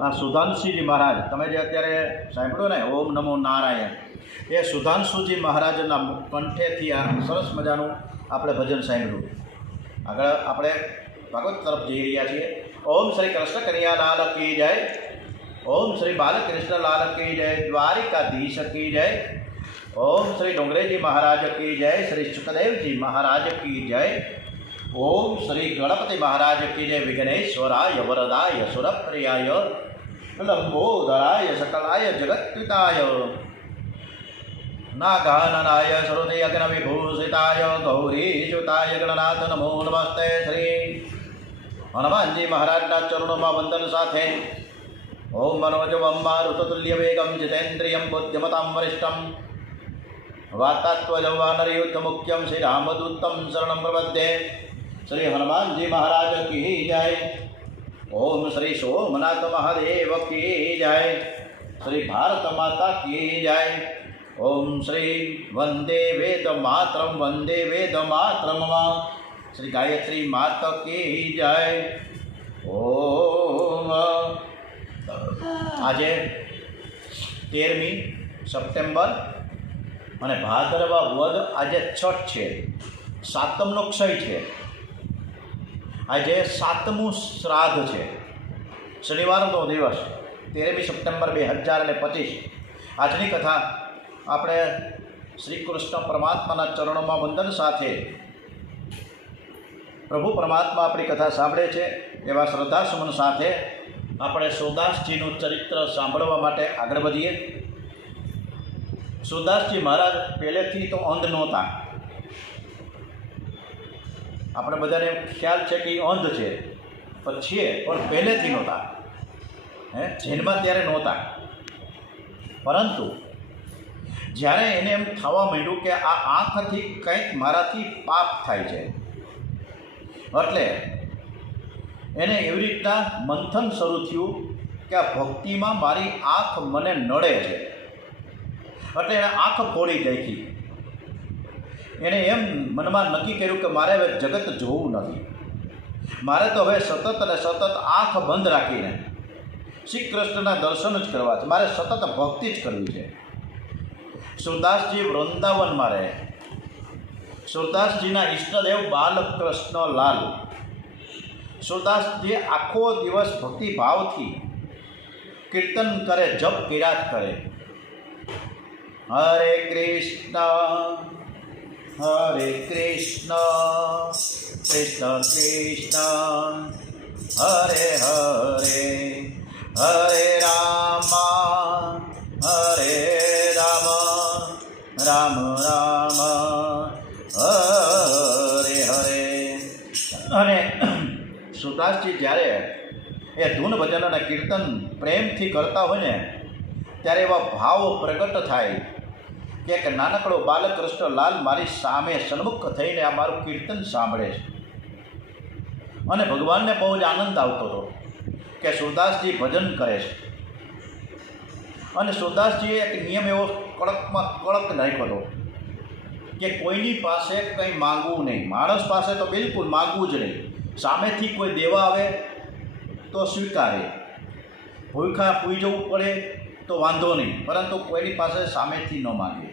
આ સુધાંશુજી મહારાજ, તમે જે અત્યારે સાંભળ્યું ને ઓમ નમો નારાયણ, એ સુધાંશુજી મહારાજના કંઠેથી આ સરસ મજાનું આપણે ભજન સાંભળ્યું. આગળ આપણે ભાગવત તરફ જઈ રહ્યા છીએ. ઓમ શ્રી કૃષ્ણ કનૈયા લાલ કી જય, ઓમ શ્રી બાલકૃષ્ણ લાલ કી જય, દ્વારિકાધીશ કી જય, ઓમ શ્રી ડોંગરેજી મહારાજ કી જય, શ્રી સુખદેવજી મહારાજ કી જય, ઓમ શ્રી ગણપતિ મહારાજ કી જય. વિઘ્નેશ્વરાય વરદાય સુરપ્રિયાય લંબોદરાય સકલાય જગત્પિતાય નાગાનનાય સરોદયગ્ન વિભૂષિતાય ગૌરીચ્યુતાય ગણનાથ નમો નમસ્તે. શ્રી હનુમાનજી મહારાજના ચરણોમાં વંદન સાથે ઓમ મનોજવમ મારુતતુલ્ય વેગમ જીતેન્દ્રિયમ બુદ્ધિમતામ વરિષ્ઠમ વાતાત્વજવાનરયુદ્ધ મુખ્યમ શ્રી રામદૂતમ શરણમ પ્રપદ્યે. શ્રી હનુમાનજી મહારાજ કી જય. ઓમ શ્રી સોમનાથ મહાદેવ કી જય. શ્રી ભારત માતા કી જય. ઓમ શ્રી વંદે વેદ માતરમ, વંદે વેદ માતરમ. શ્રી ગાયત્રી માતા કી જય. ઓમ. આજે 13મી સપ્ટેમ્બર અને ભાદરવા વદ આજે છઠ છે, સાતમનો ક્ષય છે. આજે 7મું શ્રાદ્ધ છે, શનિવારનો દિવસ, 13મી સપ્ટેમ્બર 2025. આજની કથા આપણે શ્રી કૃષ્ણ પરમાત્માના ચરણોમાં વંદન સાથે પ્રભુ પરમાત્મા આપણી કથા સાંભળે છે એવા શ્રદ્ધાસુમન સાથે આપણે સુરદાસજીનું ચરિત્ર સાંભળવા માટે આગળ વધીએ. સુરદાસજી મહારાજ પહેલેથી તો અંધ નહોતા. આપણે બધાને ખ્યાલ છે કે એ અંધ છે, પણ છે, પણ પહેલેથી નહોતા. જન્મમાં ત્યારે નહોતા. પરંતુ જ્યારે એને એમ થવા માંડ્યું કે આ આંખથી કંઈક મારાથી પાપ થાય છે, એટલે એને એવી રીતના મંથન શરૂ થયું કે આ ભક્તિમાં મારી આંખ મને નડે છે. એટલે એણે આંખ ફોડી નાખી. એણે એમ મનમાં નક્કી કર્યું કે મારે હવે જગત જોવું નથી, મારે તો હવે સતત અને સતત આંખ બંધ રાખીને શ્રી કૃષ્ણના દર્શન જ કરવા છે, મારે સતત ભક્તિ જ કરવી છે. સુરદાસજી વૃંદાવનમાં રહે. સુરદાસજીના ઈષ્ટદેવ બાલકૃષ્ણ લાલ. સુરદાસજી આખો દિવસ ભક્તિભાવથી કીર્તન કરે, જપ કિરાત કરે. હરે કૃષ્ણ હરે કૃષ્ણ કૃષ્ણ કૃષ્ણ હરે હરે, હરે રામ હરે રામ, રામ રામ હરે હરે. અને સુરદાસજી જ્યારે એ ધૂન ભજન અને કીર્તન પ્રેમથી કરતા હોય ને, ત્યારે એવા ભાવ પ્રગટ થાય કે એક નાનકડો બાલકૃષ્ણ લાલ મારી સામે સન્મુખ થઈને આ મારું કીર્તન સાંભળે છે. અને ભગવાનને બહુ જ આનંદ આવતો હતો કે સુરદાસજી ભજન કરે છે. અને સુરદાસજીએ એક નિયમ એવો કડકમાં કડક નાખ્યો હતો કે કોઈની પાસે કંઈ માગવું નહીં. માણસ પાસે તો બિલકુલ માગવું જ નહીં. સામેથી કોઈ દેવા આવે તો સ્વીકારે, ભૂખા પૂઈ જવું પડે તો વાંધો નહીં, પરંતુ કોઈની પાસે સામેથી ન માગે.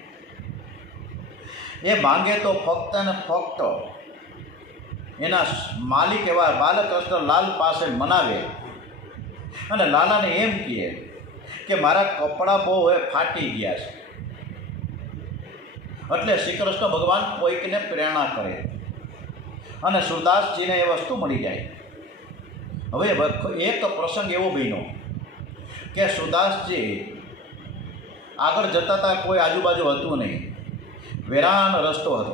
એ માંગે તો ફક્ત ને ફક્ત એના માલિક એવા બાલકૃષ્ણ લાલ પાસે મનાવે અને લાલાને એમ કહે કે મારા કપડાં બહુ હવે ફાટી ગયા છે. એટલે શ્રી કૃષ્ણ ભગવાન કોઈકને પ્રેરણા કરે અને સુરદાસજીને એ વસ્તુ મળી જાય. હવે એક પ્રસંગ એવો બન્યો કે સુરદાસજી આગળ જતા હતા, કોઈ આજુબાજુ હતું નહીં, વેરાન રસ્તો હતો.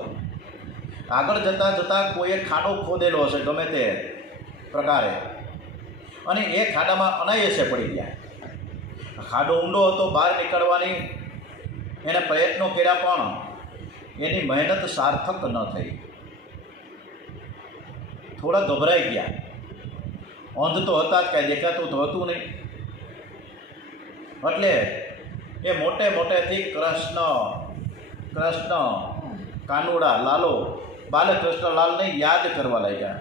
આગળ જતાં જતાં કોઈએ ખાડો ખોદેલો હશે ગમે તે પ્રકારે, અને એ ખાડામાં અનાયાસે પડી ગયા. ખાડો ઊંડો હતો, બહાર નીકળવાની એને પ્રયત્નો કર્યા પણ એની મહેનત સાર્થક ન થઈ. થોડા ગભરાઈ ગયા. અંધ તો હતા જ, કાંઈ દેખાતું તો હતું નહીં. એટલે એ મોટે મોટેથી કૃષ્ણ કાનુડા લાલો બાલકૃષ્ણ લાલને યાદ કરવા લાગ્યા.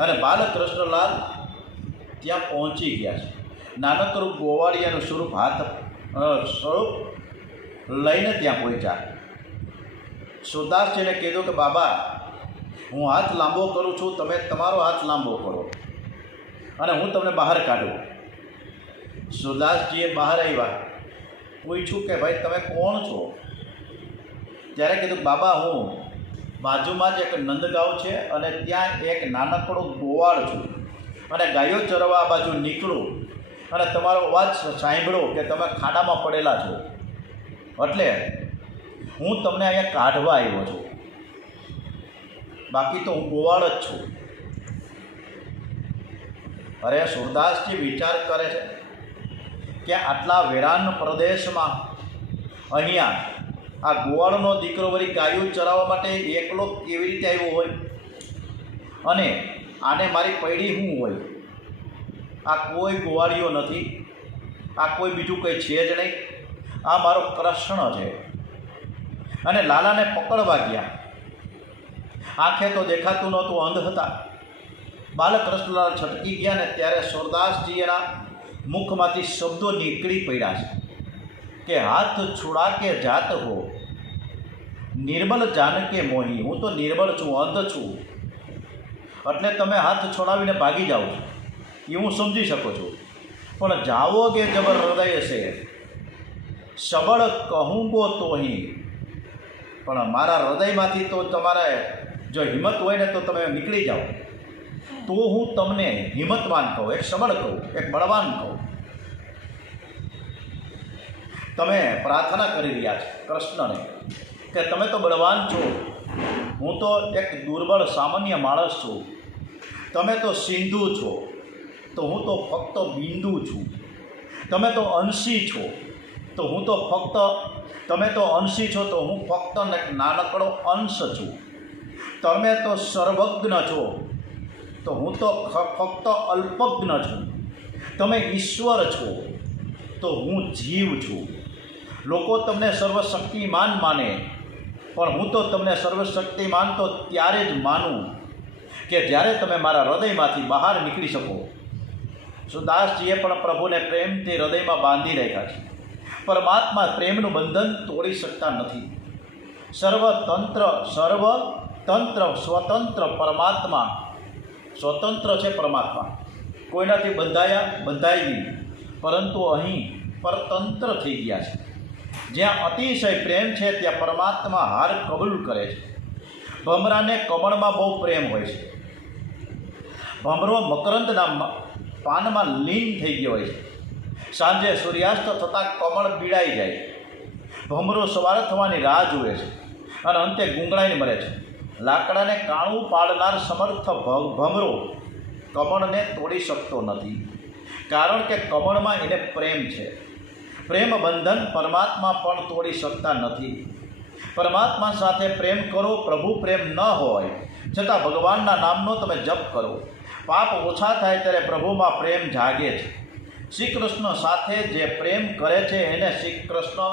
અને બાલકૃષ્ણ લાલ ત્યાં પહોંચી ગયા છે. નાનકડું ગોવાળિયાનું સ્વરૂપ લઈને ત્યાં પહોંચ્યા. સુરદાસજીને કીધું કે બાબા, હું હાથ લાંબો કરું છું, તમે તમારો હાથ લાંબો કરો અને હું તમને બહાર કાઢું. સુરદાસજીએ બહાર આવ્યા, પૂછ્યું કે ભાઈ તમે કોણ છો? ત્યારે કીધું બાબા, હું બાજુમાં જ એક નંદગાંવ છે અને ત્યાં એક નાનકડો ગોવાળ છું અને ગાયો ચરવા આ બાજુ નીકળું અને તમારો અવાજ સાંભળો કે તમે ખાડામાં પડેલા છો, એટલે હું તમને અહીંયા કાઢવા આવ્યો છું. બાકી તો હું ગોવાળ જ છું. અરે સુરદાસજી વિચાર કરે છે કે આટલા વેરાન પ્રદેશમાં અહીંયા આ ગોવાળનો દીકરો વળી ગાયું ચરાવવા માટે એકલો કેવી રીતે આવ્યો હોય અને આને મારી પૈડી શું હોય? આ કોઈ ગોવાળીઓ નથી, આ કોઈ બીજું કંઈ છે જ નહીં, આ મારો કૃષ્ણ છે. અને લાલાને પકડવા ગયા. આંખે તો દેખાતું નહોતું, અંધ હતા. બાલકૃષ્ણલાલ છટકી ગયા ને ત્યારે સુરદાસજીના મુખમાંથી શબ્દો નીકળી પડ્યા છે કે હાથ છોડા કે જાત હો, નિર્બલ જાન કે મોહી. હું તો નિર્બળ છું, અંધ છું, એટલે તમે હાથ છોડાવીને ભાગી જાઓ છો એ હું સમજી શકું છું, પણ જાઓગે જબર હૃદય છે સબળ કહુંગો તો અહીં. પણ મારા હૃદયમાંથી તો તમારે જો હિંમત હોય ને તો તમે નીકળી જાઓ, તો હું તમને હિંમતવાન કહું, એક સબળ કહું, એક બળવાન કહું. તમે પ્રાર્થના કરી રહ્યા છો કૃષ્ણને કે તમે તો બળવાન છો, હું તો એક દુર્બળ સામાન્ય માણસ છું. તમે તો સિંધુ છો, તો હું તો ફક્ત બિંદુ છું. તમે તો અંશી છો, તો હું તો ફક્ત તમે તો અંશી છો, તો હું ફક્ત એક નાનકડો અંશ છું. તમે તો સર્વજ્ઞ છો, તો હું તો ફક્ત અલ્પજ્ઞ છું. તમે ઈશ્વર છો, તો હું જીવ છું. લોકો તમને સર્વશક્તિમાન માને, પણ હું તો તમને સર્વશક્તિમાન તો ત્યારે જ માનું કે જ્યારે તમે મારા હૃદયમાંથી બહાર નીકળી શકો. સુરદાસજીએ પણ પ્રભુને પ્રેમથી હૃદયમાં બાંધી રાખ્યા છે. પરમાત્મા પ્રેમનું બંધન તોડી શકતા નથી. સર્વતંત્ર સ્વતંત્ર પરમાત્મા સ્વતંત્ર છે. પરમાત્મા કોઈનાથી બંધાઈ નહીં, પરંતુ અહીં પરતંત્ર થઈ ગયા છે. જ્યાં અતિશય પ્રેમ છે ત્યાં પરમાત્મા હાર કબૂલ કરે છે. ભમરાને કમળમાં બહુ પ્રેમ હોય છે. ભમરો મકરંદના પાનમાં લીન થઈ ગયો હોય છે. સાંજે સૂર્યાસ્ત થતાં કમળ પીડાઈ જાય. ભમરો સવાર થવાની રાહ જુએ છે અને અંતે ગૂંગળાઈને મરે છે. લાકડાને કાણું પાડનાર સમર્થ ભમરો કમળને તોડી શકતો નથી, કારણ કે કમળમાં એને પ્રેમ છે. પ્રેમ બંધન પરમાત્મા પણ તોડી શકતા નથી. પરમાત્મા સાથે પ્રેમ કરો. પ્રભુ પ્રેમ ન હોય છતાં ભગવાનના નામનો તમે જપ કરો. પાપ ઓછા થાય ત્યારે પ્રભુમાં પ્રેમ જાગે છે. શ્રી કૃષ્ણ સાથે જે પ્રેમ કરે છે એને શ્રી કૃષ્ણ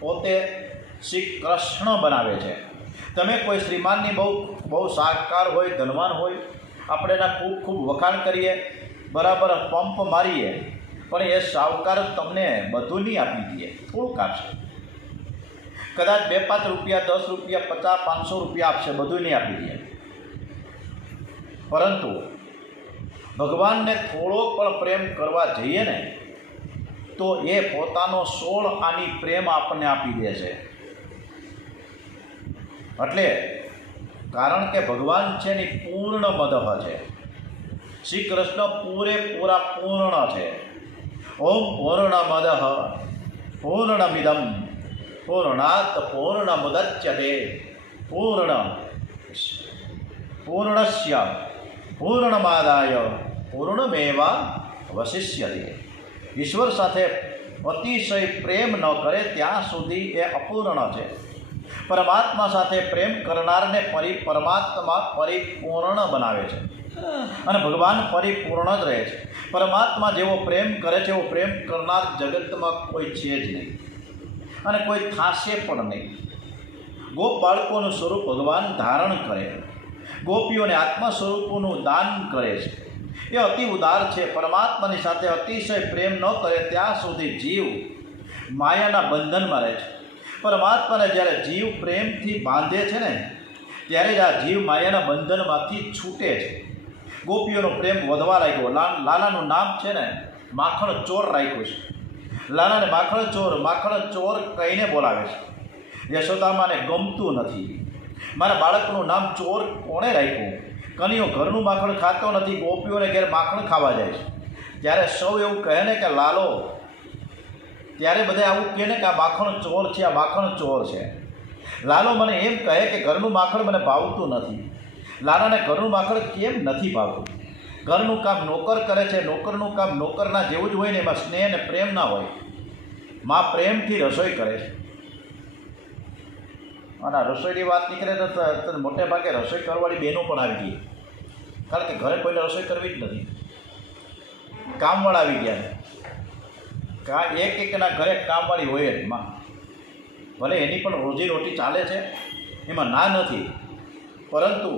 પોતે શ્રી કૃષ્ણ બનાવે છે. તમે કોઈ શ્રીમાનની બહુ સાકાર હોય, ધનવાન હોય, આપણે એના ખૂબ વખાણ કરીએ, બરાબર પંપ મારીએ, પણ એ સાવકાર તમને બધું નહીં આપી દે, થોડુંક આપશે. કદાચ 2-5 રૂપિયા, 10 રૂપિયા, 50, 500 રૂપિયા આપશે, બધું નહીં આપી દે. પરંતુ ભગવાનને થોડો પણ પ્રેમ કરવા જઈએ ને તો એ પોતાનો 16 આની પ્રેમ આપણને આપી દે છે. એટલે કારણ કે ભગવાન છે ને પૂર્ણ મદહ છે. શ્રી કૃષ્ણ પૂરેપૂરા પૂર્ણ છે. ઓમ પૂર્ણમદઃ પૂર્ણમિદં પૂર્ણાત પૂર્ણમુદચ્યતે પૂર્ણસ્ય પૂર્ણમાદાય પૂર્ણમેવાવશિષ્યતે. ઈશ્વર સાથે અતિશય પ્રેમ ન કરે ત્યાં સુધી એ અપૂર્ણ છે. પરમાત્મા સાથે પ્રેમ કરનારને પરમાત્મા પરિપૂર્ણ બનાવે છે અને ભગવાન પરિપૂર્ણ જ રહે છે. પરમાત્મા જેવો પ્રેમ કરે છે એવો પ્રેમ કરનાર જગતમાં કોઈ છે જ નહીં અને કોઈ થાશે પણ નહીં. ગોપ બાળકોનું સ્વરૂપ ભગવાન ધારણ કરે, ગોપીઓને આત્મા સ્વરૂપોનું દાન કરે છે. એ અતિ ઉદાર છે. પરમાત્માની સાથે અતિશય પ્રેમ ન કરે ત્યાં સુધી જીવ માયાના બંધનમાં રહે છે. પરમાત્માને જ્યારે જીવ પ્રેમથી બાંધે છે ને ત્યારે જ આ જીવ માયાના બંધનમાંથી છૂટે છે. ગોપીઓનો પ્રેમ વધવા લાગ્યો. લાલાનું નામ છે ને માખણ ચોર રાખ્યું છે. લાલાને માખણ ચોર કહીને બોલાવે છે. યશોદામાને ગમતું નથી. મારા બાળકનું નામ ચોર કોણે રાખ્યું? કનૈયો ઘરનું માખણ ખાતો નથી, ગોપીઓને ઘેર માખણ ખાવા જાય છે. ત્યારે સૌ એવું કહે ને કે લાલો, ત્યારે બધા આવું કહે ને કે આ માખણ ચોર છે, આ માખણ ચોર છે. લાલો મને એમ કહે કે ઘરનું માખણ મને ભાવતું નથી. લાલાને ઘરનું માખણ કેમ નથી ભાવતું? ઘરનું કામ નોકર કરે છે, નોકરનું કામ નોકરના જેવું જ હોય ને, એમાં સ્નેહ અને પ્રેમ ના હોય. માં પ્રેમથી રસોઈ કરે છે. અને આ રસોઈની વાત નીકળે તો મોટે ભાગે રસોઈ કરવાળી બહેનો પણ આવી ગઈ, કારણ કે ઘરે કોઈને રસોઈ કરવી જ નથી. કામવાળા આવી ગયા. એકના ઘરે કામવાળી હોય જ માં. ભલે એની પણ રોજી રોટી ચાલે છે, એમાં ના નથી, પરંતુ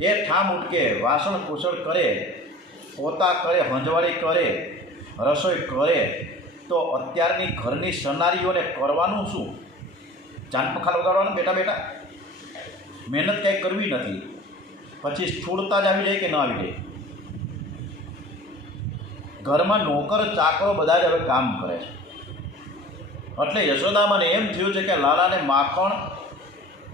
એ ઠામ ઉટકે, વાસણ કુસળ કરે, પોતા કરે, હંજવાળી કરે, રસોઈ કરે, તો અત્યારની ઘરની સનારીઓને કરવાનું શું? ચાંદ પખા લગાડવાનું બેઠા બેઠા? મહેનત કંઈ કરવી નથી. પછી સ્થૂળતા જ આવી જાય કે ન આવી જાય? ઘરમાં નોકર ચાકરો બધા જ હવે કામ કરે છે. એટલે યશોદામાને એમ થયું છે કે લાલાને માખણ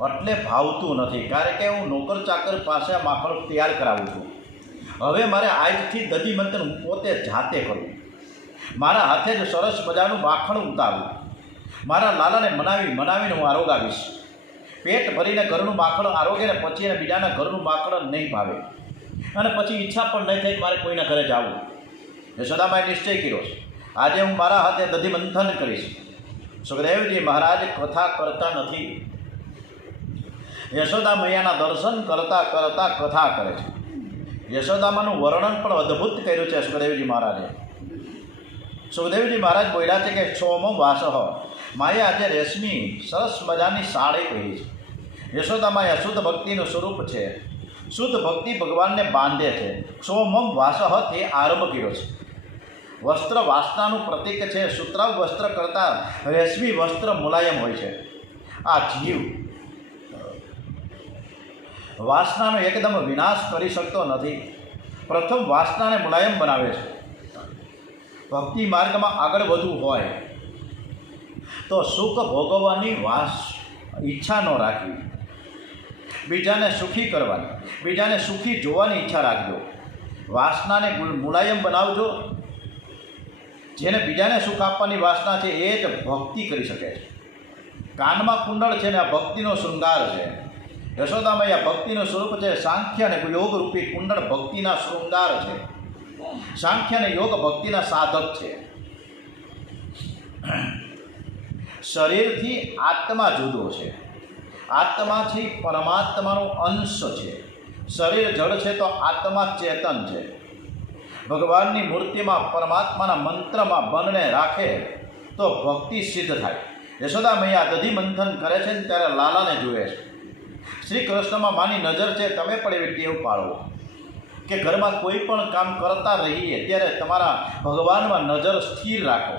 એટલે ભાવતું નથી, કારણ કે હું નોકર ચાકર પાસે આ માખણ તૈયાર કરાવું છું. હવે મારે આજથી દધી મંથન હું પોતે જાતે કરું. મારા હાથે જ સરસ મજાનું માખણ ઉતારું. મારા લાલાને મનાવીને હું આરોગાવીશ. પેટ ભરીને ઘરનું માખણ આરોગે ને પછી એને બીજાના ઘરનું માખણ નહીં ભાવે, અને પછી ઈચ્છા પણ નહીં થાય કે મારે કોઈના ઘરે જવું. યશોદામાએ નિશ્ચય કર્યો છે, આજે હું મારા હાથે દધી મંથન કરીશ. સુખદેવજી મહારાજ કથા કરતા નથી. યશોદા મૈયાના દર્શન કરતાં કરતાં કથા કરે છે. યશોદામાનું વર્ણન પણ અદ્ભુત કર્યું છે સુખદેવજી મહારાજે. સુખદેવજી મહારાજ બોલ્યા છે કે સોમો વાસહ, માએ આજે રેશમી સરસ મજાની સાડી પહેરી છે. યશોદામાં અશુદ્ધ ભક્તિનું સ્વરૂપ છે. શુદ્ધ ભક્તિ ભગવાનને બાંધે છે. સોમમ વાસહથી આરંભ કર્યો છે. વસ્ત્ર વાસનાનું પ્રતીક છે. સુતરાઉ વસ્ત્ર કરતાં રેશમી વસ્ત્ર મુલાયમ હોય છે. આ જીવ વાસનાનો એકદમ વિનાશ કરી શકતો નથી. પ્રથમ વાસનાને મુલાયમ બનાવે છે. ભક્તિ માર્ગમાં આગળ વધવું હોય તો સુખ ભોગવવાની ઈચ્છા ન રાખવી. બીજાને સુખી કરવાની, બીજાને સુખી જોવાની ઈચ્છા રાખજો. વાસનાને મુલાયમ બનાવજો. જેને બીજાને સુખ આપવાની વાસના છે એ જ ભક્તિ કરી શકે છે. કાનમાં કુંડળ છે ને આ ભક્તિનો શૃંગાર છે. યશોદામય આ ભક્તિનું સ્વરૂપ છે. સાંખ્ય અને યોગ રૂપી કુંડળ ભક્તિના શૃંગાર છે. સાંખ્ય અને યોગ ભક્તિના સાધક છે. શરીરથી આત્મા જુદો છે. આત્માથી પરમાત્માનો અંશ છે. શરીર જળ છે તો આત્મા ચેતન છે. ભગવાનની મૂર્તિમાં પરમાત્માના મંત્રમાં બંને રાખે તો ભક્તિ સિદ્ધ થાય. યશોદા મૈયા દધી મંથન કરે છે ને ત્યારે લાલાને જુએ છે. શ્રી કૃષ્ણમાં માની નજર છે. તમે પણ એવી ટેવ પાડો કે ઘરમાં કોઈ પણ કામ કરતા રહીએ ત્યારે તમારા ભગવાનમાં નજર સ્થિર રાખો.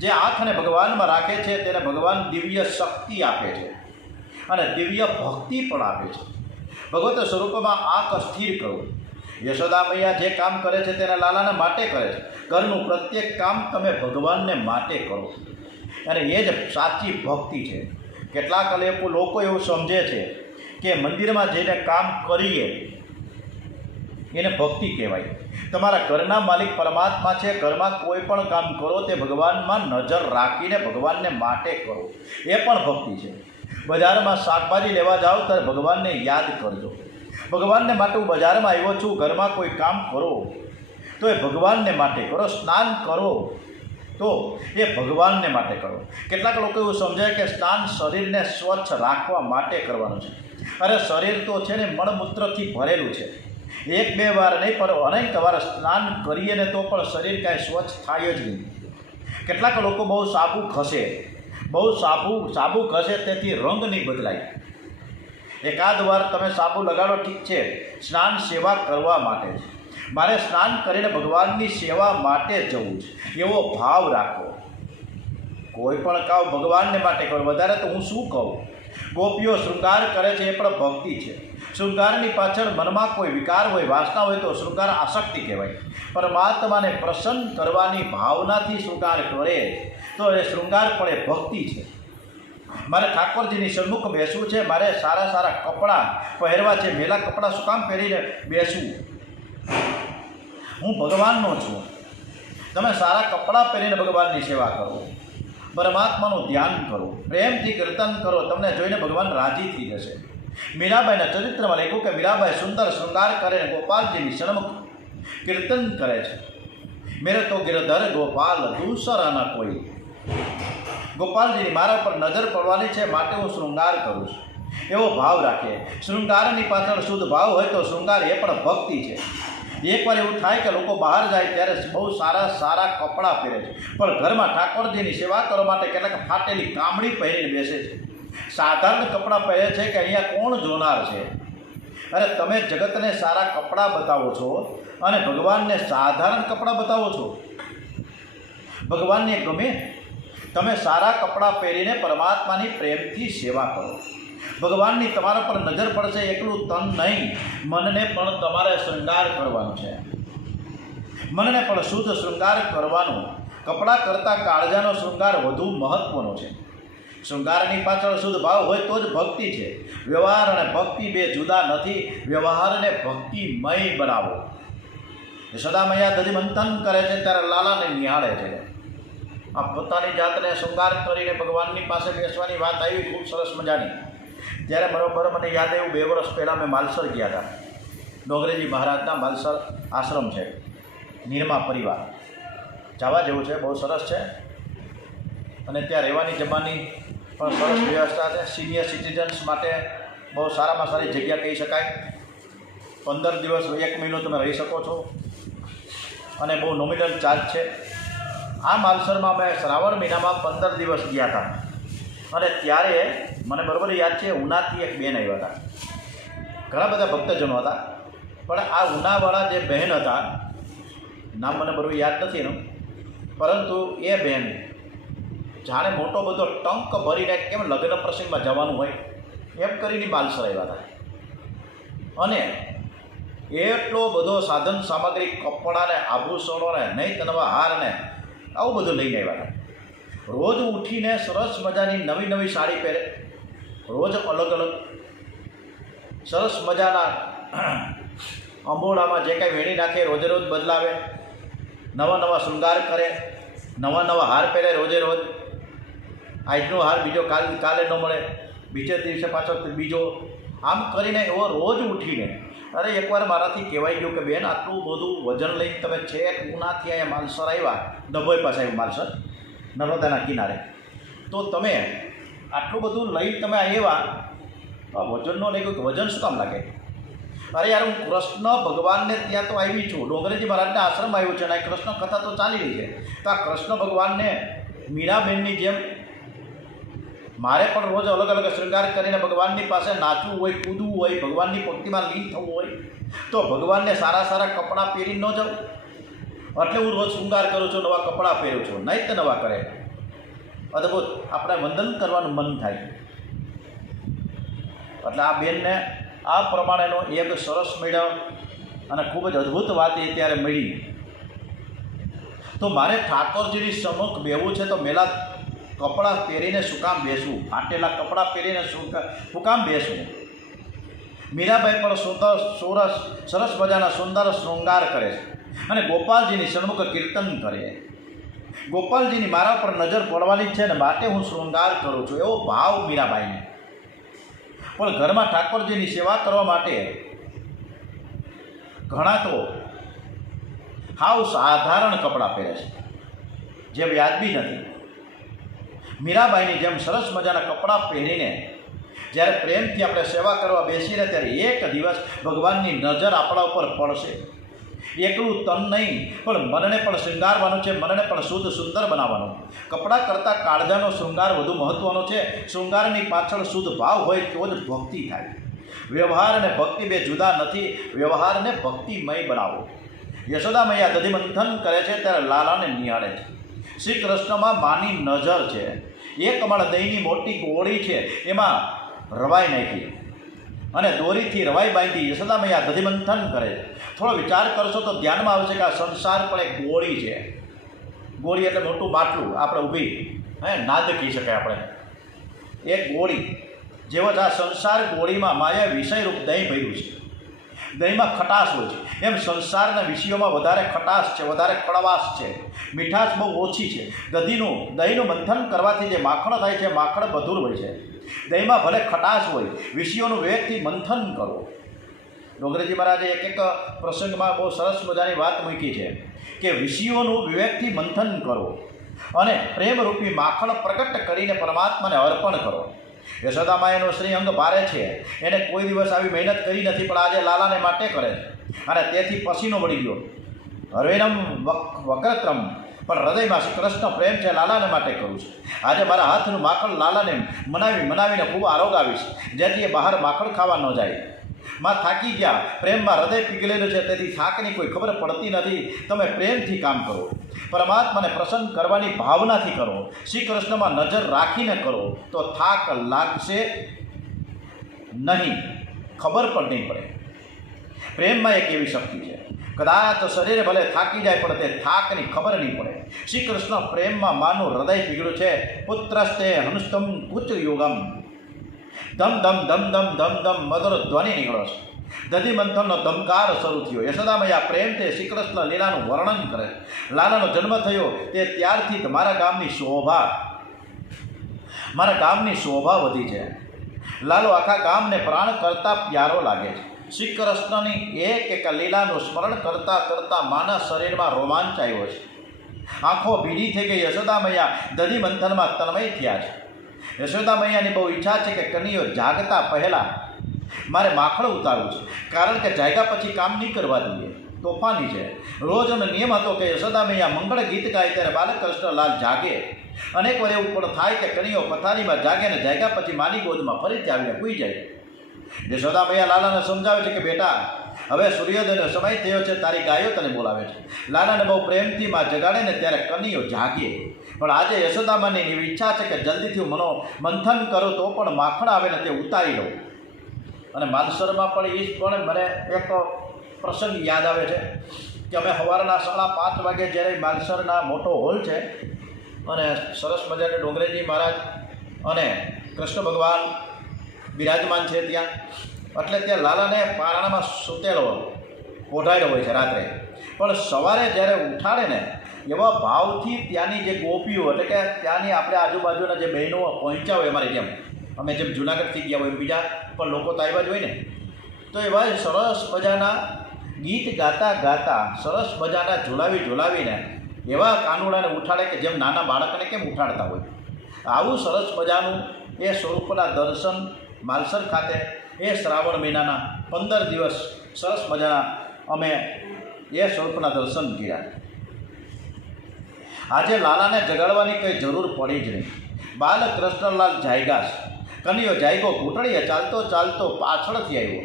જે આંખને ભગવાનમાં રાખે છે તેને ભગવાન દિવ્ય શક્તિ આપે છે અને દિવ્ય ભક્તિ પણ આપે છે. ભગવત સ્વરૂપમાં આંખ સ્થિર કરો. યશોદા મૈયા જે કામ કરે છે તેને લાલાને માટે કરે છે. ઘરનું પ્રત્યેક કામ તમે ભગવાનને માટે કરો, અને એ જ સાચી ભક્તિ છે. કેટલાક લોકો એવું સમજે છે કે મંદિરમાં જઈને કામ કરીએ એને ભક્તિ કહેવાય. તમારા ઘરના માલિક પરમાત્મા છે. ઘરમાં કોઈ પણ કામ કરો તે ભગવાનમાં નજર રાખીને ભગવાનને માટે કરો, એ પણ ભક્તિ છે. બજારમાં શાકભાજી લેવા જાઓ ત્યારે ભગવાનને યાદ કરજો. ભગવાનને માટે હું બજારમાં આવ્યો છું. ઘરમાં કોઈ કામ કરો તો એ ભગવાનને માટે કરો. સ્નાન કરો તો એ ભગવાનને માટે કરો. કેટલાક લોકો એવું સમજે કે સ્નાન શરીરને સ્વચ્છ રાખવા માટે કરવાનું છે. અરે શરીર તો છે ને મળમૂત્રથી ભરેલું છે. એક બે વાર નહીં પણ અનેક વાર સ્નાન કરીએ ને તો પણ શરીર કાંઈ સ્વચ્છ થાય જ નહીં. કેટલાક લોકો બહુ સાબુ ઘસે, સાબુ ઘસે તેથી રંગ નહીં બદલાય. એકાદ વાર તમે સાબુ લગાડો ઠીક છે, સ્નાન સેવા કરવા માટે છે, મારે સ્નાન કરીને ભગવાનની સેવા માટે જવું છે એવો ભાવ રાખો. કોઈ પણ કામ ભગવાનને માટે કરો. વધારે તો હું શું કહું, ગોપીઓ શૃંગાર કરે છે એ પણ ભક્તિ છે. શૃંગારની પાછળ મનમાં કોઈ વિકાર હોય, વાસના હોય તો શૃંગાર આસક્તિ કહેવાય. પરમાત્માને પ્રસન્ન કરવાની ભાવનાથી શૃંગાર કરે તો એ શૃંગાર પણ એ ભક્તિ છે. મારે ઠાકોરજીની સન્મુખ બેસવું છે, મારે સારા સારા કપડાં પહેરવા છે. મેલા કપડાં શું કામ પહેરીને બેસવું? હું ભગવાનનો છું. તમે સારા કપડાં પહેરીને ભગવાનની સેવા કરો, પરમાત્માનું ધ્યાન કરો, પ્રેમથી કીર્તન કરો. તમને જોઈને ભગવાન રાજી થઈ જશે. મીરાબાઈના ચરિત્રમાં લખ્યું કે મીરાબાઈ સુંદર શૃંગાર કરીને ગોપાલજીની સન્મુખ કીર્તન કરે છે. મેરે તો ગિરધર ગોપાલ દૂસરા ના કોઈ. ગોપાલજીની મારા પર નજર પડવાની છે માટે હું શૃંગાર કરું છું એવો ભાવ રાખીએ. શૃંગારની પાછળ શુદ્ધ ભાવ હોય તો શૃંગાર એ પણ ભક્તિ છે. એકવાર એવું થાય કે લોકો બહાર જાય ત્યારે બહુ સારા સારા કપડાં પહેરે છે, પણ ઘરમાં ઠાકોરજીની સેવા કરવા માટે કેટલાક ફાટેલી કામડી પહેરીને બેસે છે. સાધારણ કપડાં પહેરે છે કે અહીંયા કોણ જોનાર છે? અરે તમે જગતને સારા કપડાં બતાવો છો અને ભગવાનને સાધારણ કપડાં બતાવો છો. ભગવાનને ગમે? તમે સારા કપડાં પહેરીને પરમાત્માની પ્રેમથી સેવા કરો. ભગવાનની તમારા પર નજર પડશે. એકલું તન નહીં, મનને પણ તમારે શૃંગાર કરવાનું છે. મનને પણ શુદ્ધ શૃંગાર કરવાનું. કપડાં કરતાં કાળજાનો શૃંગાર વધુ મહત્ત્વનો છે. શૃંગારની પાછળ શુદ્ધ ભાવ હોય તો જ ભક્તિ છે. વ્યવહાર અને ભક્તિ બે જુદા નથી. વ્યવહારને ભક્તિમય બનાવો. યશોદામૈયા દધિમંથન કરે છે ત્યારે લાલાને નિહાળે છે. આ પોતાની જાતને શૃંગાર કરીને ભગવાનની પાસે બેસવાની વાત આવી, ખૂબ સરસ મજાની. ત્યારે બરોબર મને યાદ આવ્યું, 2 વર્ષ પહેલાં મેં માલસર ગયા હતા. ડોંગરેજી મહારાજના માલસર આશ્રમ છે, નિરમા પરિવાર. જવા જેવું છે, બહુ સરસ છે. અને ત્યાં રહેવાની જમવાની પણ સરસ વ્યવસ્થા છે. સિનિયર સિટીઝન્સ માટે બહુ સારામાં સારી જગ્યા કહી શકાય. 15 દિવસ 1 મહિનો તમે રહી શકો છો અને બહુ નોમિનલ ચાર્જ છે. આ માલસરમાં મેં શ્રાવણ મહિનામાં 15 દિવસ ગયા હતા અને ત્યારે મને બરાબર યાદ છે, ઉનાથી એક બેન આવ્યા હતા. ઘણા બધા ભક્તજનો હતા, પણ આ ઉનાવાળા જે બહેન હતા, નામ મને બરાબર યાદ નથી એનું, પરંતુ એ બહેન જાણે મોટો બધો ટંક ભરીને કેમ લગ્ન પ્રસંગમાં જવાનું હોય એમ કરીને માલસર આવ્યા હતા. અને એટલો બધો સાધન સામગ્રી, કપડાને, આભૂષણોને, નહીં નવા હારને આવું બધું લઈને આવ્યા હતા. રોજ ઉઠીને સરસ મજાની નવી નવી સાડી પહેરે, રોજ અલગ અલગ સરસ મજાના અંબોડામાં જે કાંઈ વેણી નાખે રોજે રોજ બદલાવે, નવા નવા શૃંગાર કરે, નવા નવા હાર પહેરે રોજે રોજ. આજનો હાર બીજો કાલે ન મળે, બીજે દિવસે પાછો બીજો, આમ કરીને એવો રોજ ઉઠીને. અરે એકવાર મારાથી કહેવાઈ ગયું કે બેન આટલું બધું વજન લઈને તમે છેક ઉનાથી અહીંયા માલસર આવ્યા, ડભોઈ પાસે આવ્યું માલસર, નર્મદાના કિનારે, તો તમે આટલું બધું લઈ તમે આવ્યા, વજનનો નહીં કોઈ વજન શું કામ લાગે? અરે યાર, હું કૃષ્ણ ભગવાનને ત્યાં તો આવી છું, ડોંગરેજી મહારાજના આશ્રમ આવ્યું છે અને આ કૃષ્ણ કથા તો ચાલી રહી છે. તો આ કૃષ્ણ ભગવાનને મીરાબેનની જેમ મારે પણ રોજ અલગ અલગ શૃંગાર કરીને ભગવાનની પાસે નાચવું હોય, કૂદવું હોય, ભગવાનની ભક્તિમાં લીન થવું હોય, તો ભગવાનને સારા સારા કપડાં પહેરી ન જાઉં? એટલે હું રોજ શૃંગાર કરું છું, નવા કપડાં પહેરું છું. નહીં તો નવા કરે. અદભુત આપણે વંદન કરવાનું મન થાય. એટલે આ બેનને આ પ્રમાણેનો એક સરસ મળ્યો અને ખૂબ જ અદ્ભુત વાત એ ત્યારે મળી. તો મારે ઠાકોરજીની સમુખ બેવું છે તો મેલા કપડાં પહેરીને શું કામ બેસવું? ફાટેલા કપડાં પહેરીને શું કામ બેસવું? મીરાબાઈ પણ સરસ મજાના સુંદર શૃંગાર કરે છે અને ગોપાલજીની સન્મુખ કીર્તન કરે. ગોપાલજીની મારા પર નજર પડવાની છે ને માટે હું શૃંગાર કરું છું એવો ભાવ મીરાબાઈને. પણ ઘરમાં ઠાકોરજીની સેવા કરવા માટે ઘણા તો હાવ સાધારણ કપડાં પહેરે છે, જે વ્યાજબી નથી. મીરાબાઈની જેમ સરસ મજાના કપડાં પહેરીને જ્યારે પ્રેમથી આપણે સેવા કરવા બેસીને ત્યારે એક દિવસ ભગવાનની નજર આપણા ઉપર પડશે. એકલું તન નહીં, પણ મનને પણ શૃંગારવાનું છે, મનને પણ શુદ્ધ સુંદર બનાવવાનું. કપડાં કરતાં કાળજાનો શૃંગાર વધુ મહત્ત્વનો છે. શૃંગારની પાછળ શુદ્ધ ભાવ હોય તો જ ભક્તિ થાય. વ્યવહાર અને ભક્તિ બે જુદા નથી. વ્યવહારને ભક્તિમય બનાવો. યશોદા મૈયા દધિમંથન કરે છે ત્યારે લાલાને નિહાળે છે. શ્રી કૃષ્ણમાં માની નજર છે. એક કમળ દહીંની મોટી ગોળી છે એમાં રવાઈ નાખી અને દોરીથી રવાઈ બાંધી યશોદા મૈયા દધિમંથન કરે છે. થોડો વિચાર કરશો તો ધ્યાનમાં આવશે કે આ સંસાર પણ એક ગોળી છે. ગોળી એટલે મોટું બાટલું, આપણે ઊભી નાદ કહી શકાય આપણે. એક ગોળી જેવો જ આ સંસાર ગોળીમાં માયા વિષયરૂપ દહીં ભર્યું છે. દહીંમાં ખટાશ હોય છે. એમ સંસારના વિષયોમાં વધારે ખટાશ છે, વધારે કડવાશ છે, મીઠાશ બહુ ઓછી છે. દહીંનું મંથન કરવાથી જે માખણ થાય છે માખણ મધુર હોય છે. દહીંમાં ભલે ખટાશ હોય, વિષયોનું વિવેકથી મંથન કરો. ડોંગરેજી મહારાજે એક પ્રસંગમાં બહુ સરસ મજાની વાત મૂકી છે કે વિષયોનું વિવેકથી મંથન કરો અને પ્રેમરૂપી માખણ પ્રગટ કરીને પરમાત્માને અર્પણ કરો. યશોદા માયાનો શ્રી અંગ ભારે છે, એને કોઈ દિવસ આવી મહેનત કરી નથી, પણ આજે લાલાને માટે કરે છે અને તેથી પસીનો વળી ગયો. હરેનમ વક્રત્રમ, પણ હૃદયમાં શ્રી કૃષ્ણ પ્રેમ છે, લાલાને માટે કરું છું. આજે મારા હાથનું માખણ લાલાને મનાવીને ખૂબ આરોગાવીશ, જેથી એ બહાર માખણ ખાવા ન જાય. માં થાકી ગયા, પ્રેમમાં હૃદય પીગળેલું છે, તેથી થાકની કોઈ ખબર પડતી નથી. તમે પ્રેમથી કામ કરો, પરમાત્માને પ્રસન્ન કરવાની ભાવનાથી કરો, શ્રી કૃષ્ણમાં નજર રાખીને કરો, તો થાક લાગશે નહીં, ખબર પણ નહીં પડે. પ્રેમમાં એક એવી શક્તિ છે, કદાચ શરીરે ભલે થાકી જાય પણ તે થાકની ખબર નહીં પડે. શ્રી કૃષ્ણ પ્રેમમાં માનું હૃદય પીગળ્યું છે. પુત્રસ્તે હનુસ્તમ ઉચ્ચ યોગમ, ધમ ધમ ધમ ધમ ધમ ધમ મધુર ધ્વનિ નીકળો છે. દધિમંથનનો ધમકાર શરૂ થયો. યશોદામૈયા પ્રેમથી શ્રી કૃષ્ણ લીલાનું વર્ણન કરે. લાલાનો જન્મ થયો તે ત્યારથી મારા ગામની શોભા વધી છે. લાલો આખા ગામને પ્રાણ કરતા પ્યારો લાગે છે. શ્રી કૃષ્ણની એક લીલાનું સ્મરણ કરતાં કરતાં માના શરીરમાં રોમાંચ આવ્યો છે. આંખો ભીડી થઈ ગઈ. યશોદામૈયા દધિમંથનમાં તન્મય થયા છે. યશોદામૈયાની બહુ ઈચ્છા છે કે કનૈયો જાગતા પહેલાં મારે માખણ ઉતારવું છે, કારણ કે જાગ્યા પછી કામ નહીં કરવા દઈએ, તોફાની છે. રોજનો નિયમ હતો કે યશોદામૈયા મંગળ ગીત ગાય ત્યારે બાલકૃષ્ણલાલ જાગે. અનેક વાર એવું પણ થાય કે કનૈયો પથારીમાં જાગે ને જાગ્યા પછી માની ગોદમાં ફરીથી આવીને સૂઈ જાય. યશોદામૈયા લાલાને સમજાવે છે કે બેટા, હવે સૂર્યોદયનો સમય થયો છે, તારી ગાયો તને બોલાવે છે. લાલાને બહુ પ્રેમથી માં જગાડે ને ત્યારે કનૈયો જાગે. પણ આજે યશોદામાની એવી ઈચ્છા છે કે જલ્દીથી હું મંથન કરું તો પણ માખણ આવે ને તે ઉતારી લઉં. અને માલસરમાં પણ મને એક પ્રસંગ યાદ આવે છે કે અમે સવારના 5:30 વાગે જ્યારે માલસરના મોટો હોલ છે અને સરસ મજાને ડોંગરેજી મહારાજ અને કૃષ્ણ ભગવાન બિરાજમાન છે ત્યાં, એટલે ત્યાં લાલાને પારણામાં સૂતેલો ઓઢાયેલો હોય છે રાત્રે. પણ સવારે જ્યારે ઉઠાડે ને એવા ભાવથી ત્યાંની જે ગોપીઓ, એટલે કે ત્યાંની આપણે આજુબાજુના જે બહેનો પહોંચ્યા હોય, અમારી જેમ અમે જેમ જુનાગઢથી ગયા હોય, બીજા પણ લોકો તો આવ્યા જ હોય ને, તો એવા સરસ મજાના ગીત ગાતા ગાતા સરસ મજાના ઝુલાવીને એવા કાનુડાને ઉઠાડે કે જેમ નાના બાળકને કેમ ઉઠાડતા હોય. આવું સરસ મજાનું એ સ્વરૂપના દર્શન માલસર ખાતે એ શ્રાવણ મહિનાના 15 દિવસ સરસ મજાના અમે એ સ્વરૂપના દર્શન કર્યા. આજે લાલાને જગાડવાની કંઈ જરૂર પડી જ નહીં. બાલકૃષ્ણલાલ જાયગા છે. કનૈયો જાયગો ઘૂંટણીએ ચાલતો ચાલતો પાછળથી આવ્યો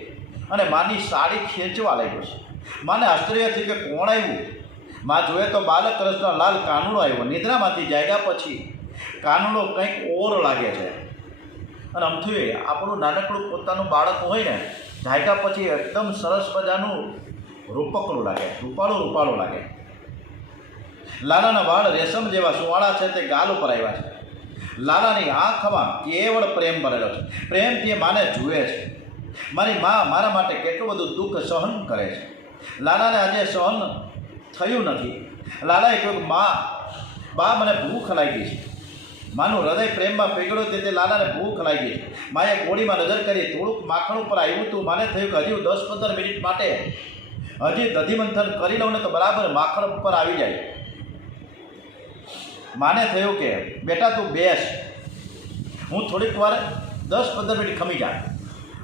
અને માની સાડી ખેંચવા લાગ્યો છે. માને આશ્ચર્ય થયું કે કોણ આવ્યું. માં જોયે તો બાલકૃષ્ણલાલ કાનુડો આવ્યો. નિદ્રામાંથી જાગ્યા પછી કાનુડો કંઈક ઓર લાગે છે. અને આમથી આપણું નાનકડું પોતાનું બાળક હોય ને, જાગ્યા પછી એકદમ સરસ મજાનું રૂપકડું લાગે, રૂપાળું લાગે. લાલાના વાળ રેશમ જેવા સુવાળા છે, તે ગાલ ઉપર આવ્યા છે. લાલાની આંખમાં કેવળ પ્રેમ ભરેલો છે. પ્રેમથી માને જુએ છે. મારી મા મારા માટે કેટલું બધું દુઃખ સહન કરે છે. લાલાને આજે સહન થયું નથી. લાલાએ કહ્યું, બા મને ભૂખ લાગી છે. માનું હૃદય પ્રેમમાં પીગળ્યું તે લાલાને ભૂખ લાગી છે. માએ ગોળીમાં નજર કરી, થોડુંક માખણ ઉપર આવ્યું હતું. માને થયું કે હજી 10-15 મિનિટ માટે હજી દધિમંથન કરી લઉં ને તો બરાબર માખણ ઉપર આવી જાય. માને થયું કે બેટા તું બેસ, હું થોડીક વાર 10-15 મિનિટ ખમી જા.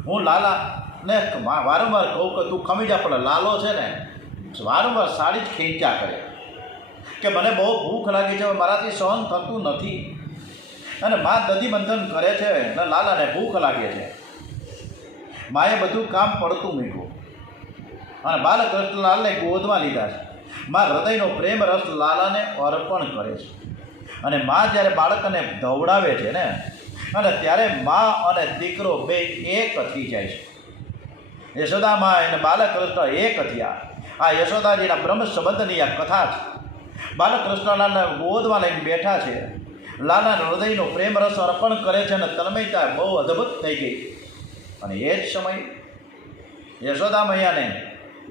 હું લાલાને વારંવાર કહું કે તું ખમી જા, પણ લાલો છે ને વારંવાર સાડી જ ખેંચ્યા કરે કે મને બહુ ભૂખ લાગી છે, મારાથી સહન થતું નથી. અને મા દધિમંથન કરે છે અને લાલાને ભૂખ લાગે છે. માએ બધું કામ પડતું મૂક્યું. અને બાલકૃષ્ણલાલને ગોદમાં લીધા છે. મા હૃદયનો પ્રેમ રસ લાલાને અર્પણ કરે છે. અને મા જ્યારે બાળકને ધવડાવે છે ને, અને ત્યારે મા અને દીકરો બે એક થઈ જાય છે. યશોદા મા અને બાલકૃષ્ણ એક થયા. આ યશોદાજીના બ્રહ્મ સંબંધની આ કથા છે. બાલકૃષ્ણલાલને ગોદમાં લઈને બેઠા છે. લાલાના હૃદયનો પ્રેમ રસ અર્પણ કરે છે અને તન્મયતા બહુ અદ્ભુત થઈ ગઈ. અને એ જ સમય યશોદા મૈયાને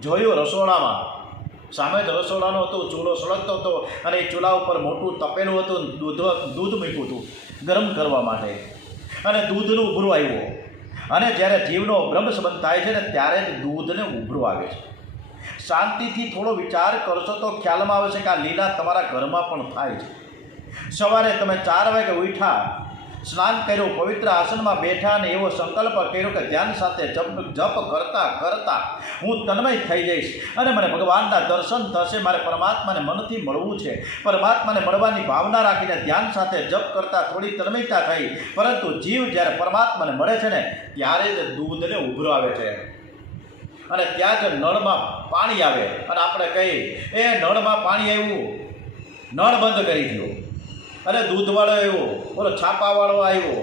જોયું રસોડામાં. સામે જ રસોડાનો હતો, ચૂલો સળગતો હતો અને એ ચૂલા ઉપર મોટું તપેલું હતું, દૂધ મૂક્યું હતું ગરમ કરવા માટે. અને દૂધનું ઉભરું આવ્યું. અને જ્યારે જીવનો બ્રહ્મ સંબંધ થાય છે ને ત્યારે જ દૂધને ઉભરું આવે છે. શાંતિથી થોડો વિચાર કરશો તો ખ્યાલમાં આવે છે કે આ લીલા તમારા ઘરમાં પણ થાય છે. સવારે તમે 4 વાગે ઉઠ્યા, સ્નાન કર્યું, પવિત્ર આસનમાં બેઠા અને એવો સંકલ્પ કર્યો કે ધ્યાન સાથે જપ કરતાં કરતાં હું તન્મય થઈ જઈશ અને મને ભગવાનના દર્શન થશે. મારે પરમાત્માને મનથી મળવું છે. પરમાત્માને મળવાની ભાવના રાખીને ધ્યાન સાથે જપ કરતાં થોડી તન્મયતા થઈ. પરંતુ જીવ જ્યારે પરમાત્માને મળે છે ને ત્યારે જ દૂધને ઉભરો આવે છે. અને ત્યાં જ નળમાં પાણી આવે અને આપણે કહીએ એ નળમાં પાણી આવ્યું, નળ બંધ કરી દો. અને દૂધવાળો આવ્યો, બોલો છાપાવાળો આવ્યો.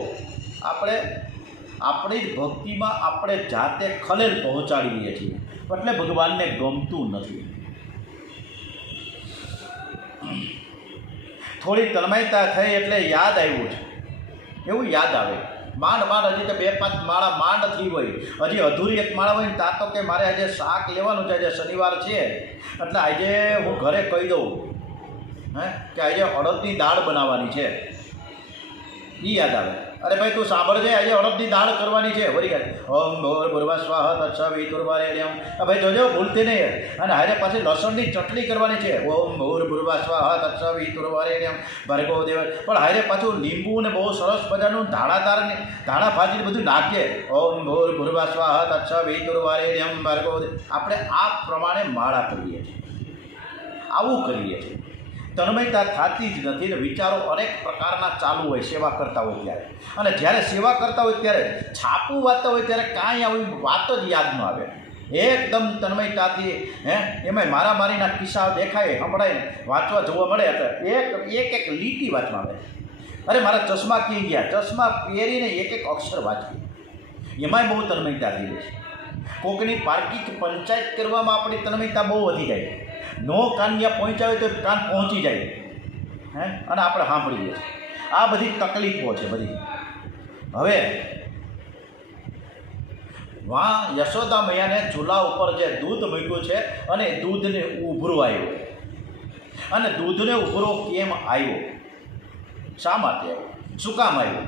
આપણે આપણી જ ભક્તિમાં આપણે જાતે ખલેલ પહોંચાડી દઈએ છીએ. એટલે ભગવાનને ગમતું નથી. થોડી તન્મયતા થઈ એટલે યાદ આવ્યું છે. એવું યાદ આવે. માંડ હજી તો 2-5 માળા માંડ થઈ હોય, હજી અધૂરી એક માળા હોય ને ત્યાં તો કે મારે આજે શાક લેવાનું છે, આજે શનિવાર છે એટલે આજે હું ઘરે કહી દઉં કે આજે અડદની દાળ બનાવવાની છે. એ યાદ આવે. અરે ભાઈ તું સાંભળજે, આજે અડદની દાળ કરવાની છે. વળી ગયા ઓમ ભોર ભૂર્વા સ્વાહ તત્સવિતુર્વરેણ્યમ. ભાઈ જોજો ભૂલતી નહીં. અને હારે પાછી લસણની ચટણી કરવાની છે. ઓમ ભોર ભૂર્વા સ્વાહ તત્સવિતુર્વરેણ્યમ ભર્ગો દેવ. પણ હારે પાછું લીંબુ ને બહુ સરસ મજાનું ધાણા ભાજી બધું નાખીએ. ઓમ ભોર ભૂર્વા સ્વાહ તત્સવિતુર્વરેણ્યમ ભર્ગો દેવ. આપણે આ પ્રમાણે માળા કરીએ છીએ, આવું કરીએ છીએ. તન્મયતા થતી જ નથી ને વિચારો અનેક પ્રકારના ચાલુ હોય સેવા કરતા હોય ત્યારે. અને જ્યારે સેવા કરતા હોય ત્યારે છાપું વાંચતા હોય ત્યારે કાંઈ આવી વાત જ યાદ ન આવે. એકદમ તન્મયતાથી એમાંય મારામારીના કિસ્સા દેખાય, સંભળાય, વાંચવા જોવા મળે એટલે એક લીટી વાંચવા આવે. અરે મારા ચશ્મા ક્યાં ગયા, ચશ્મા પહેરીને એક અક્ષર વાંચવી. એમાંય બહુ તન્મયતા થઈ જાય છે. કોકની પાર્કિંગ પંચાયત કરવામાં આપણી તન્મયતા બહુ વધી જાય. નો કાન ત્યાં પહોંચાવે તો કાન પહોંચી જાય અને આપણે સાંભળીએ છીએ. આ બધી તકલીફો છે બધી. હવે યશોદા મૈયાને ચૂલા ઉપર જે દૂધ મૂક્યું છે અને દૂધને ઉભરો આવ્યો. અને દૂધને ઉભરો કેમ આવ્યો, શા માટે આવ્યો, શું કામ આવ્યો?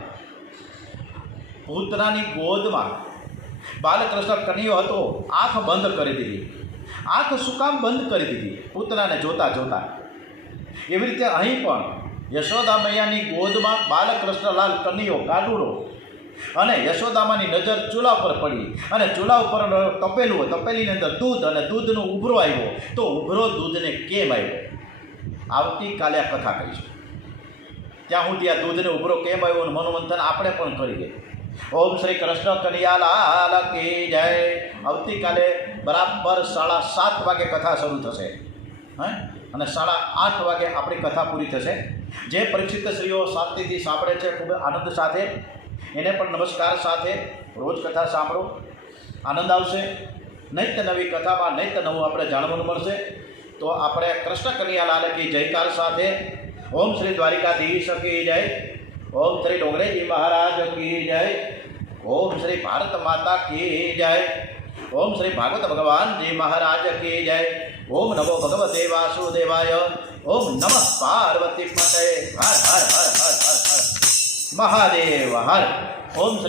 પૂતનાની ગોદમાં બાલકૃષ્ણ કનૈયો હતો, આંખ બંધ કરી દીધી. આંખ શું કામ બંધ કરી દીધી? પૂતનાને જોતા જોતા. એવી રીતે અહીં પણ યશોદા મૈયાની ગોદમાં બાલકૃષ્ણલાલ કનૈયો ગાડુડો અને યશોદામાની નજર ચૂલા ઉપર પડી. અને ચૂલા ઉપર તપેલું, તપેલીની અંદર દૂધ અને દૂધનો ઉભરો આવ્યો. તો ઉભરો દૂધને કેમ આવ્યો? આવતીકાલે આ કથા કહીશું. ત્યાં સુધી આ દૂધને ઉભરો કેમ આવ્યો અને મનોમંથન આપણે પણ કરીએ. ઓમ શ્રી કૃષ્ણ કનૈયાલાલ કી જય. આવતીકાલે બરાબર 7:30 વાગે કથા શરૂ થશે અને 8:30 વાગે આપણી કથા પૂરી થશે. જે પરીક્ષિત શ્રીઓ શાંતિથી સાંભળે છે ખૂબ આનંદ સાથે, એને પણ નમસ્કાર સાથે રોજ કથા સાંભળો, આનંદ આવશે. નિત્ય નવી કથામાં નિત્ય નવું આપણે જાણવાનું મળશે. તો આપણે કૃષ્ણ કનૈયાલાલ કી જયકાર સાથે ઓમ શ્રી દ્વારિકાધીશ કી જય, ઓમ શ્રી ડોંગરેજી મહારાજ કી જય, ઓમ શ્રી ભારત માતા કી જય, ઓમ શ્રી ભાગવત ભગવાનજી મહારાજ કી જય, ઓમ નમો ભગવતે વાસુદેવાય, ઓમ નમઃ પાર્વતી પતये, હર હર હર હર હર હર મહાદેવ હર. ઓમ શ્રી